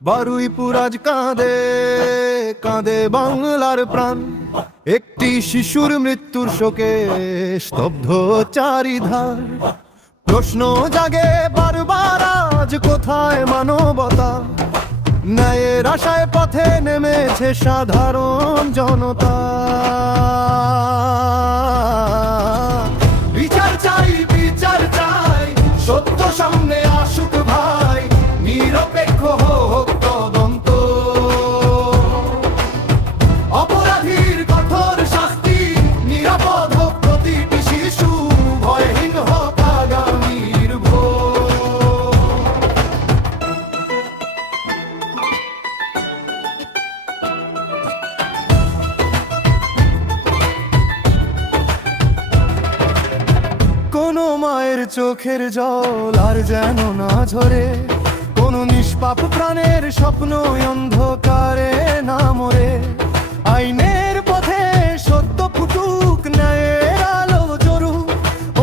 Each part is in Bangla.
বারুইপুর আজ কাঁদে কাঁদে বাংলার প্রাণ, একটি শিশুর মৃত্যুর শোকে স্তব্ধ চারিধার। প্রশ্ন জাগে বারবার আজ কোথায় মানবতা, ন্যায়ের আশায় পথে নেমেছে সাধারণ জনতা। বিচার চাই বিচার চাই, সত্য সামনে আসুক ভাই, নিরপেক্ষ হোক তদন্ত। অপরাধীর কঠোর শাস্তি, নিরাপদ হোক প্রতিটি শিশু, ভয়হীন হোক আগামীর ভোর। কোনো মায়ের চোখের জল আর যেন না ঝরে, কোনো নিষ্পাপ প্রাণের স্বপ্ন অন্ধকারে না মরে। আইনের পথে সত্য ফুটুক, ন্যায়ের আলো জ্বলুক,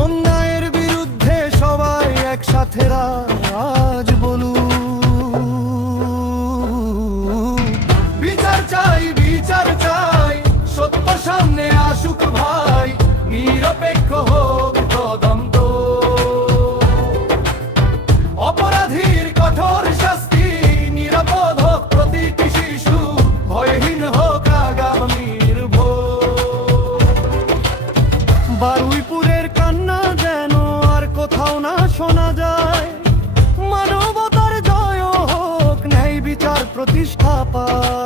অন্যায়ের বিরুদ্ধে সবাই একসাথে আজ বলুক। বিচার চাই বিচার চাই, সত্য সামনে আসুক ভাই, নিরপেক্ষ হোক তদন্ত। অপরাধীর কঠোর শাস্তি, নিরাপদ হোক প্রতিটি শিশু, ভয়হীন হোক আগামীর ভোর। বারুইপুরের কান্না যেন আর কোথাও না শোনা যায়, মানবতার জয় হোক, ন্যায় বিচার প্রতিষ্ঠা পায়।